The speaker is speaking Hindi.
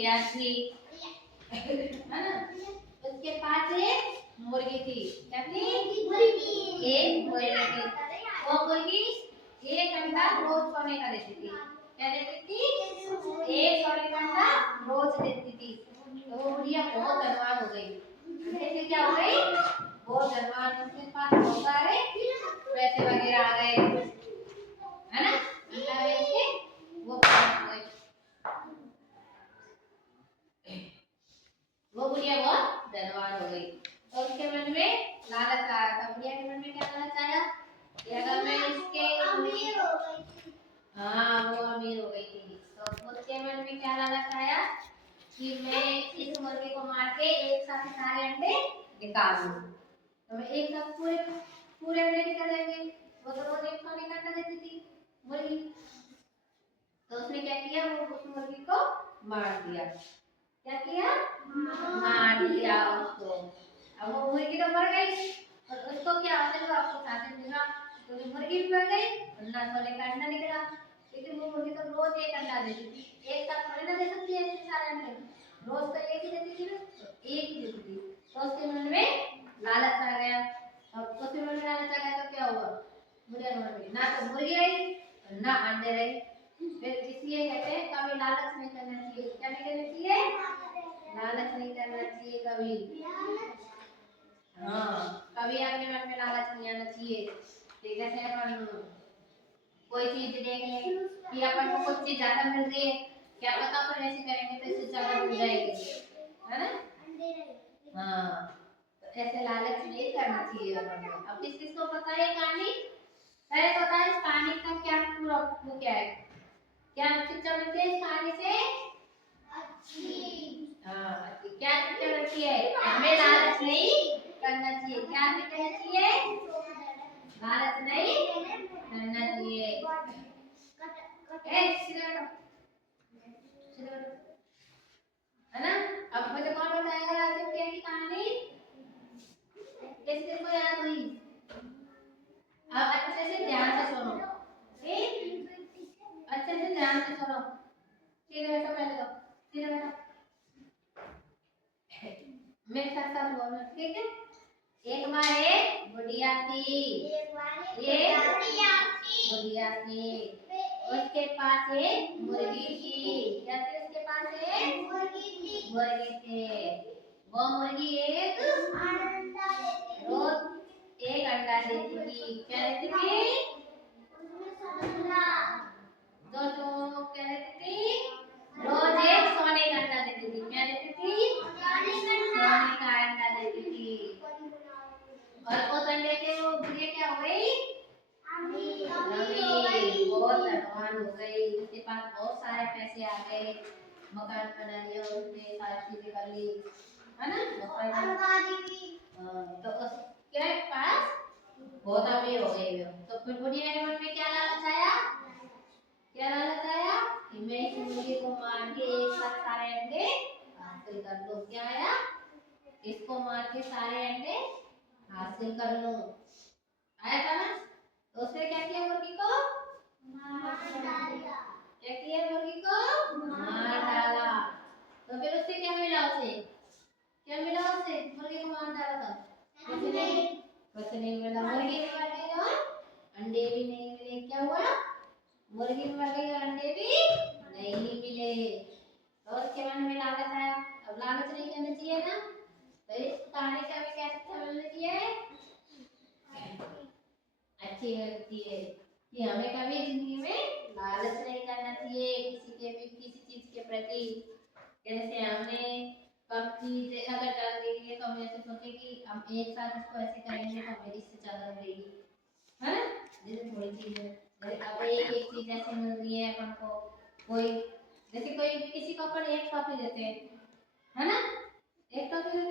गुड़िया थी, है ना। उसके पास एक मुर्गी थी। क्या थी? एक मुर्गी थी। वो मुर्गी एक अंडा रोज सोने का देती थी। क्या देती थी? एक सोने का अंडा रोज देती थी। तो वो गुड़िया बहुत धनवान हो गई। कैसे क्या हो गई? बहुत धनवान। उसके पास बहुत सारे पैसे वगैरह आ गए, है ना। अंडा बेच के वो गुड़िया बहुत धनवान हो गई। तो उसके मन में लालच आया था। गुड़िया के मन में क्या लालच आया कि अगर मैं इसके अमीर हो गई थी। हाँ, वो अमीर हो गई थी। तो उसके मन में क्या लालच आया कि मैं इस मुर्गी को मार के एक साथ सारे अंडे निकाल लूं। तो मैं एक साथ पूरे पूरे अंडे निकल जाएंगे। वो तो रोज एक सोने का अंडा देती थी मुर्गी। तो उसने क्या किया, वो उस मुर्गी को मार दिया। क्या किया? मार दिया उसको। अब वो मुर्गी तो मर गई और उसको क्या होगा, आपको खाते मिला। तो मुर्गी भी मर गई, अंडा सोने का अंडा निकला। लेकिन वो मुर्गी तो रोज एक अंडा देती थी। एक साथ थोड़ी ना दे सकती है इतने सारे अंडे। रोज तो एक ही देती थी ना, तो एक ही देती थी। तो उसके मन में लालच आ गया। अब उसके मन में लालच आ गया तो क्या हुआ, मुर्गी मर गई। ना तो मुर्गी रही ना अंडे रहे। फिर इसलिए कहते हैं कभी लालच नहीं करना चाहिए। क्या नहीं करना चाहिए? लालच नहीं करना चाहिए कभी। हाँ, कभी अपने मन में लालच नहीं आना चाहिए। जैसे अपन कोई चीज देख ले कि अपन को कुछ चीज ज्यादा मिल रही है, क्या पता अपन ऐसे करेंगे तो इससे ज्यादा मिल जाएगी, है ना। हाँ, तो ऐसे लालच नहीं करना चाहिए अपन को। अब किस किस को पता है कहानी? पहले पता है इस कहानी का क्या पूरा वो क्या है, क्या शिक्षा मिलती है इस कहानी से? अच्छी। हाँ, क्या शिक्षा मिलती है? हमें लालच नहीं करना चाहिए। क्या नहीं करना चाहिए? लालच नहीं करना चाहिए। सीधे बैठो, सीधे बैठो, है ना। अब मुझे कौन बताएगा राजू की कहानी? किस को याद हुई? अब अच्छे से ध्यान से सुनो, ठीक? अच्छे से ध्यान से सुनो। सीधे बैठो, पहले तो सीधे बैठो, मेरे साथ साथ बोलो, ठीक है। एक बार एक गुड़िया थी। एक गुड़िया थी। उसके पास एक मुर्गी थी। क्या थी उसके पास? एक मुर्गी थी। वो मुर्गी एक रोज एक अंडा देती थी। क्या देती थी? दोस्तों क्या देती थी? रोज एक सोने का अंडा देती थी। क्या देती थी? सोने का अंडा देती थी। और उस अंडे से वो गुड़िया क्या हो गई? बहुत धनवान हो गई। उसके पास बहुत सारे पैसे आ गए, मकान बना लिया उसने, सारी चीजें कर ली, है ना। तो उसके पास बहुत अमीर हो गई वो। तो फिर गुड़िया के मन में क्या लालच आया? क्या लालच आया कि मैं इस मुर्गी को मार के एक साथ सारे अंडे हासिल कर लूं। क्या आया? इसको मार के सारे अंडे हासिल कर लूं, आया था ना। तो उसने क्या किया, मुर्गी को मार डाला। क्या किया? मुर्गी को मार डाला। तो फिर उससे क्या मिला? उसे क्या मिला? उसे मुर्गी को मार डाला था, कुछ नहीं मिला। मुर्गी भी मर गई और अंडे भी नहीं मिले। क्या हुआ? मुर्गी भी मर गई और अंडे भी नहीं मिले। तो उसके मन में लालच आया। अब लालच नहीं करना चाहिए ना। तो इस कहानी से हमें क्या शिक्षा मिलनी चाहिए? अच्छी लगती है कि हमें कभी जिंदगी में लालच नहीं करना चाहिए किसी चीज के प्रति। जैसे हमने कम चीज अगर चल रही है तो हम ऐसे सोचे कि हम एक साथ इसको ऐसे करेंगे तो हमें इससे ज्यादा मिलेगी, है ना। जैसे थोड़ी चीज है, अब एक चीज ऐसे मिल रही है अपन को, कोई जैसे कोई किसी को अपन एक टॉफी देते हैं, है ना,